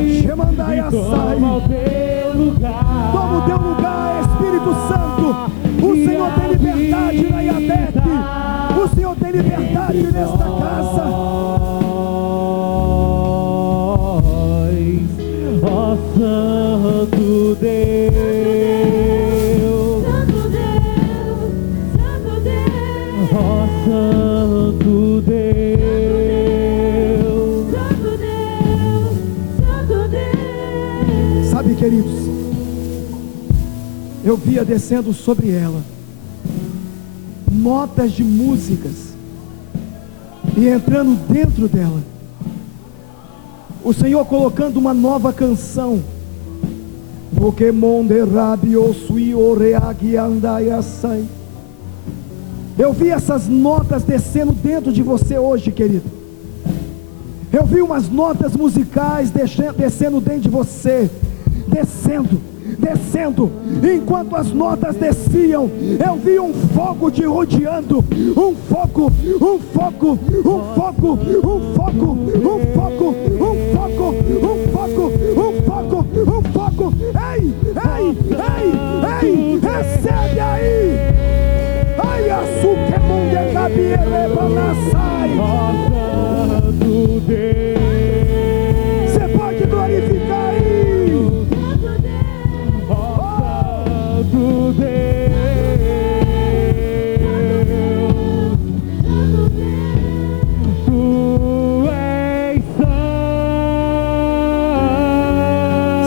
e toma o teu lugar. Toma o teu lugar, Espírito Santo. O Senhor tem liberdade na IADEC. O Senhor tem liberdade nesta casa. Ó Santo Deus, Santo Deus, Santo queridos, eu via descendo sobre ela notas de músicas e entrando dentro dela, o Senhor colocando uma nova canção. Eu vi essas notas descendo dentro de você hoje, querido. Eu vi umas notas musicais descendo dentro de você, descendo. Enquanto as notas desciam, eu vi um fogo te rodeando, um fogo. Ei, recebe aí. Ai, açúcar munde cabiere balançai. Você pode glorificar aí.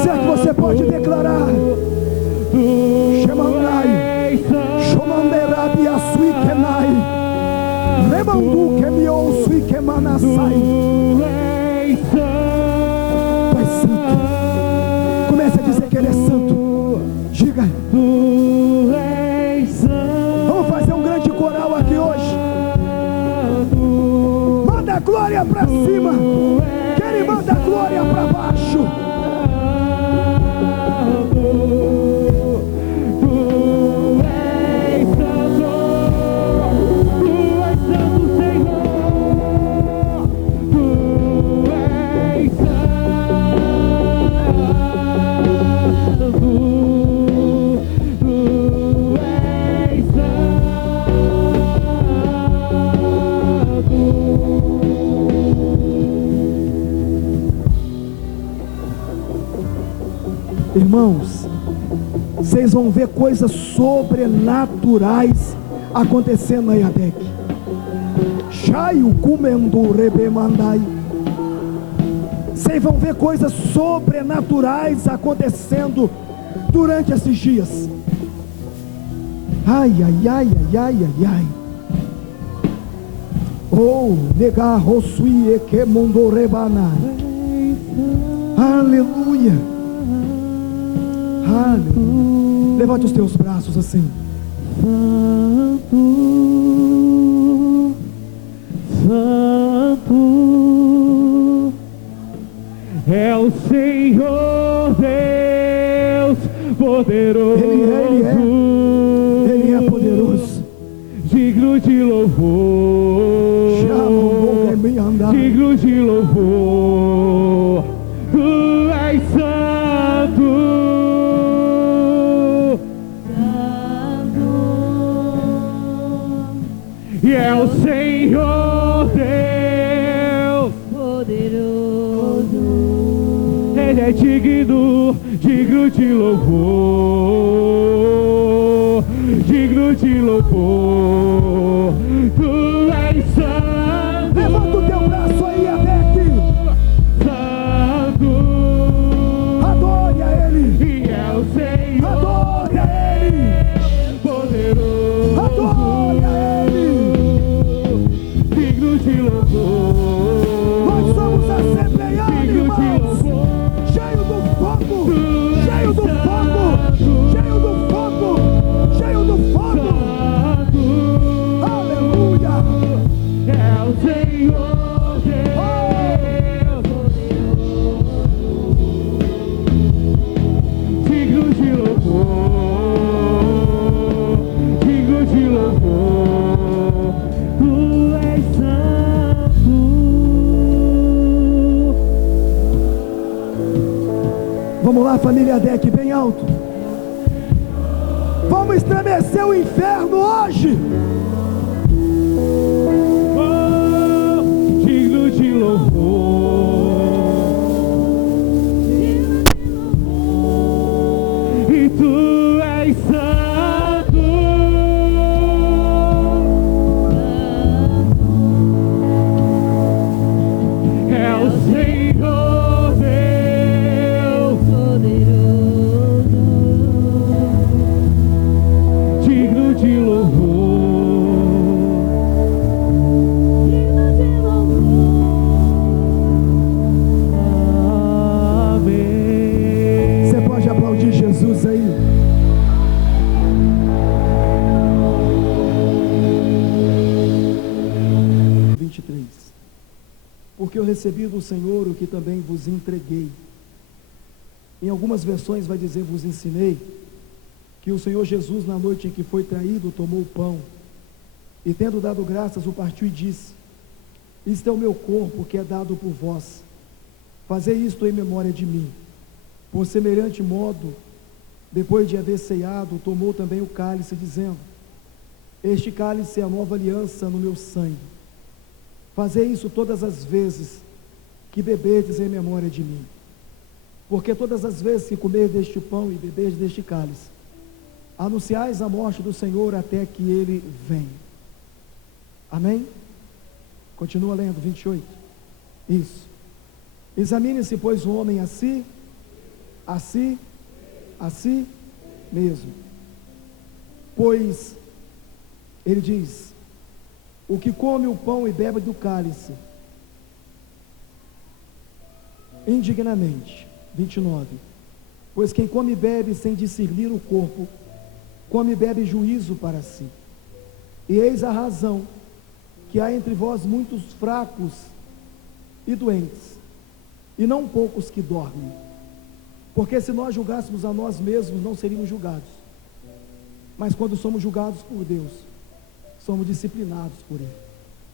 Certo, você pode declarar. Shemandai, Shomanderabi Asuikenai, Remandu Kemio Suikemanasai. Tu és santo. Comece a dizer que Ele é santo. Diga. Vamos fazer um grande coral aqui hoje. Manda a glória para cima, que Ele manda a glória para baixo. Irmãos, vocês vão ver coisas sobrenaturais acontecendo na IADEC. Chaio comendo rebemandai. Vocês vão ver coisas sobrenaturais acontecendo durante esses dias. Ai. Oh, negar rossui que mundo rebanai. Aleluia. Aleluia. Levante os teus braços assim. Santo é o Senhor Deus poderoso. Ele é poderoso. Digno de louvor. Digno de louvor. Tu és santo. E é o Senhor Deus poderoso. Ele é digno de louvor, digno de louvor. Tu és santo. Levanta o teu braço aí, Adec. Santo. Adore a Ele. E é o Senhor. Adore a Ele. Poderoso. Adore a Ele. Digno de louvor. Nós somos assembleiados, irmãos. Cheio do fogo. Cheio do fogo. Cheio do fogo. Cheio do fogo. Aleluia. É o Senhor Deus. Digno de louvor. Digno de louvor. Tu és santo. Vamos lá, família Adec, bem alto. Vamos estremecer o inferno hoje. Oh, digno de louvor. E tu és santo. É o Senhor Deus poderoso. porque eu recebi do Senhor o que também vos entreguei. Em algumas versões vai dizer, vos ensinei, que o Senhor Jesus, na noite em que foi traído, tomou o pão, e tendo dado graças, o partiu e disse: isto é o meu corpo que é dado por vós, fazei isto em memória de mim. Por semelhante modo, depois de haver ceado, tomou também o cálice, dizendo: este cálice é a nova aliança no meu sangue. Fazei isso todas as vezes que beberdes em memória de mim. Porque todas as vezes que comerdes deste pão e beberdes deste cálice, anunciais a morte do Senhor até que Ele venha. Amém? Continua lendo, 28. Isso. Examine-se, pois, o homem a si mesmo. Pois, ele diz, o que come o pão e bebe do cálice, indignamente. 29. Pois quem come e bebe sem discernir o corpo, come e bebe juízo para si. E eis a razão que há entre vós muitos fracos e doentes, e não poucos que dormem. Porque se nós julgássemos a nós mesmos, não seríamos julgados. Mas quando somos julgados por Deus, somos disciplinados por Ele.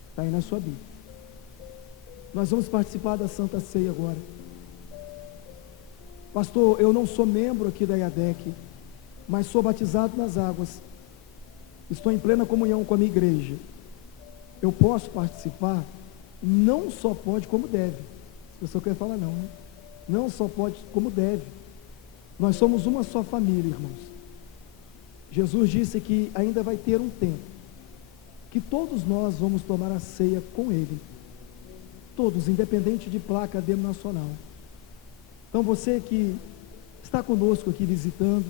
Está aí na sua Bíblia. Nós vamos participar da Santa Ceia agora. Pastor, eu não sou membro aqui da IADEC, mas sou batizado nas águas. Estou em plena comunhão com a minha igreja. Eu posso participar? Não só pode, como deve. A pessoa quer falar não, né? Não só pode, como deve. Nós somos uma só família, irmãos. Jesus disse que ainda vai ter um tempo que todos nós vamos tomar a ceia com Ele. Todos, independente de placa denominacional. Então você que está conosco aqui visitando,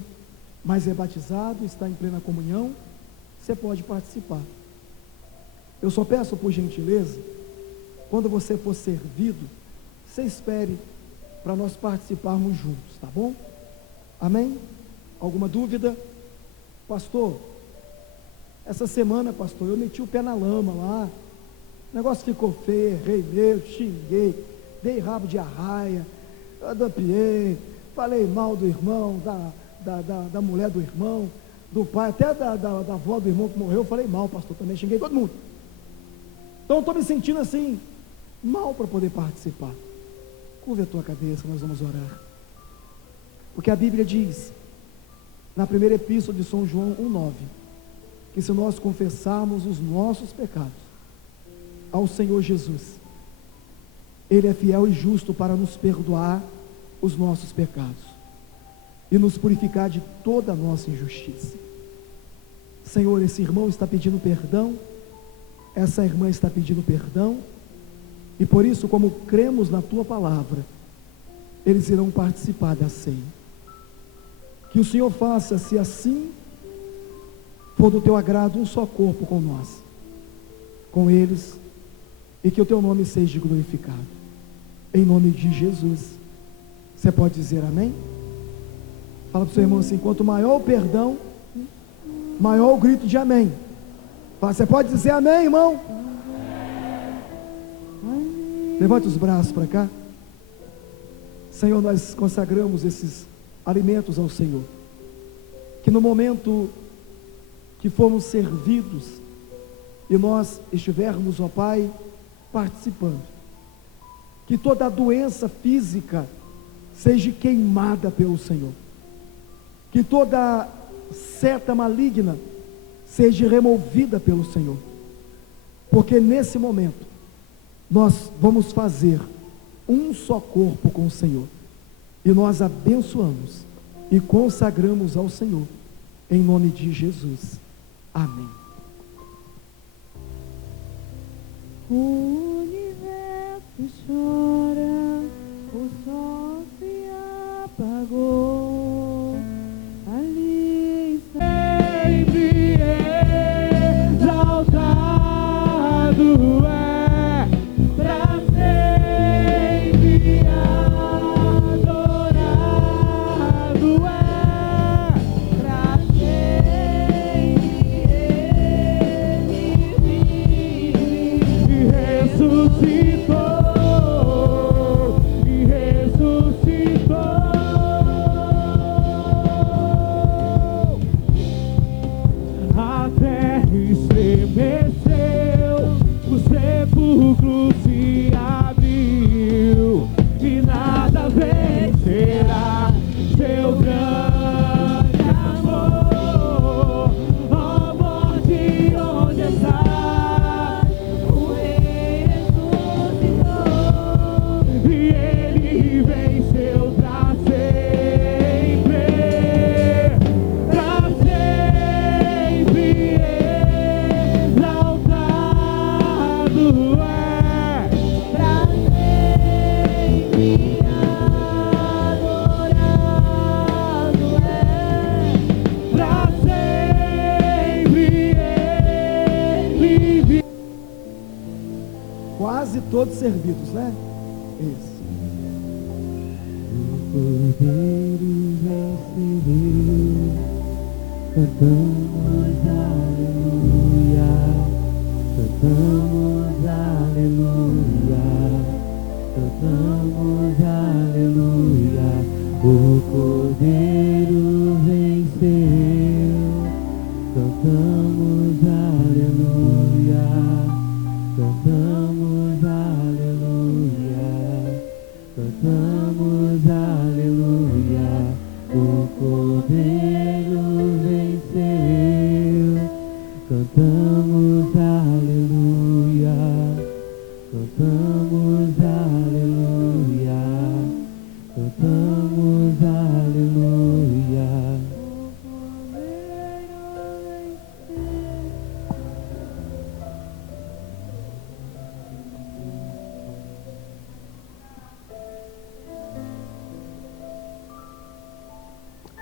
mas é batizado, está em plena comunhão, você pode participar. Eu só peço por gentileza, quando você for servido, você espere para nós participarmos juntos, tá bom? Amém? Alguma dúvida? Pastor, essa semana, pastor, eu meti o pé na lama lá, o negócio ficou feio, errei mesmo, xinguei, dei rabo de arraia, adampiei, falei mal do irmão, da mulher do irmão, do pai, até da avó do irmão que morreu, eu falei mal, pastor, também xinguei todo mundo. Então eu estou me sentindo assim, mal para poder participar. Curva a tua cabeça, nós vamos orar. Porque a Bíblia diz, na primeira epístola de São João 1,9, que se nós confessarmos os nossos pecados ao Senhor Jesus, Ele é fiel e justo para nos perdoar os nossos pecados e nos purificar de toda a nossa injustiça. Senhor, esse irmão está pedindo perdão, essa irmã está pedindo perdão, e por isso, como cremos na Tua palavra, eles irão participar da ceia. Que o Senhor faça, se assim for do Teu agrado, um só corpo com nós, com eles, e que o Teu nome seja glorificado. Em nome de Jesus. Você pode dizer amém? Fala para o seu irmão assim: quanto maior o perdão, maior o grito de amém. Fala, você pode dizer amém, irmão? Levante os braços para cá. Senhor, nós consagramos esses alimentos ao Senhor. Que no momento que formos servidos e nós estivermos, ó Pai, participando, que toda a doença física seja queimada pelo Senhor, que toda seta maligna seja removida pelo Senhor, porque nesse momento nós vamos fazer um só corpo com o Senhor, e nós abençoamos e consagramos ao Senhor, em nome de Jesus, amém. O universo chora, o sol se apagou, ali está Sempre exaltado é, pra sempre adorado é, pra sempre ele vive e ressuscitou. Quase todos servidos, né? Isso. O Cordeiro venceu, cantamos aleluia, cantamos aleluia, cantamos aleluia. O Cordeiro venceu, cantamos aleluia, cantamos aleluia, cantamos aleluia. O Cordeiro venceu, cantamos aleluia, cantamos aleluia, cantamos aleluia.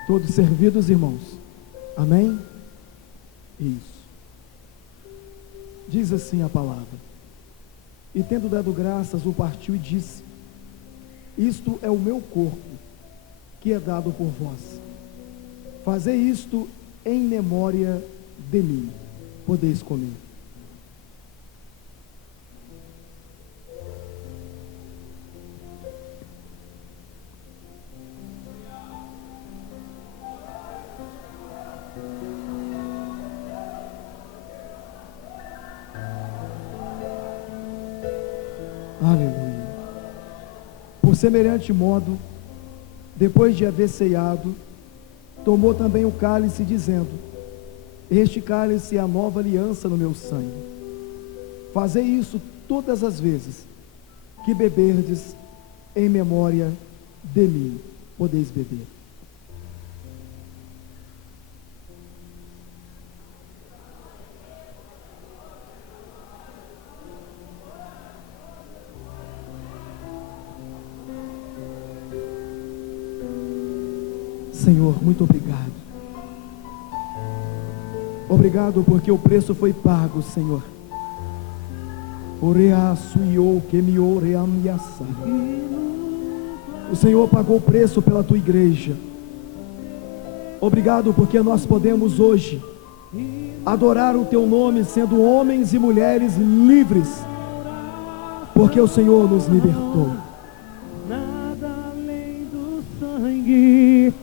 Todos servidos, irmãos? Amém? Isso. Diz assim a palavra: e tendo dado graças, o partiu e disse: isto é o meu corpo, que é dado por vós. Fazei isto em memória de mim. Podeis comer. Aleluia. Por semelhante modo, depois de haver ceado, tomou também o cálice, dizendo: este cálice é a nova aliança no meu sangue. Fazei isso todas as vezes que beberdes, em memória de mim. Podeis beber. Senhor, muito obrigado. Obrigado porque o preço foi pago, Senhor. O Senhor pagou o preço pela tua igreja. Obrigado porque nós podemos hoje adorar o teu nome, sendo homens e mulheres livres, porque o Senhor nos libertou. Nada além do sangue,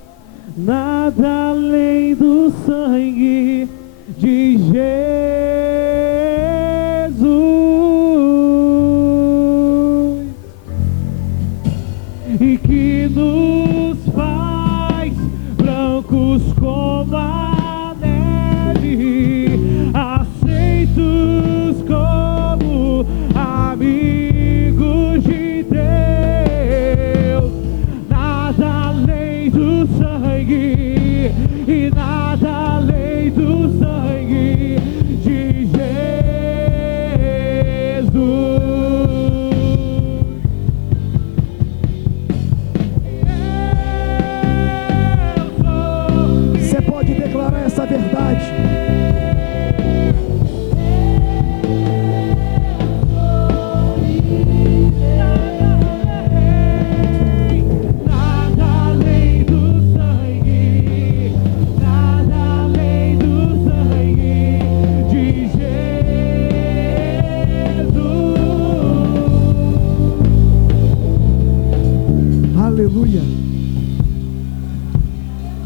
nada além do sangue de Jesus, e que nos faz brancos como a neve, aceitos como amigos de Deus. Nada além do sangue, e nada além do sangue de Jesus. Você pode declarar essa verdade. Nada além do sangue, nada além do sangue de Jesus. Aleluia.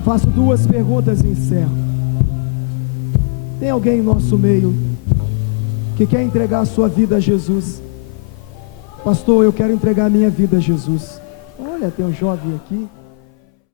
Faço duas perguntas e encerro. Tem alguém em nosso meio que quer entregar a sua vida a Jesus? Pastor, eu quero entregar a minha vida a Jesus. Olha, tem um jovem aqui.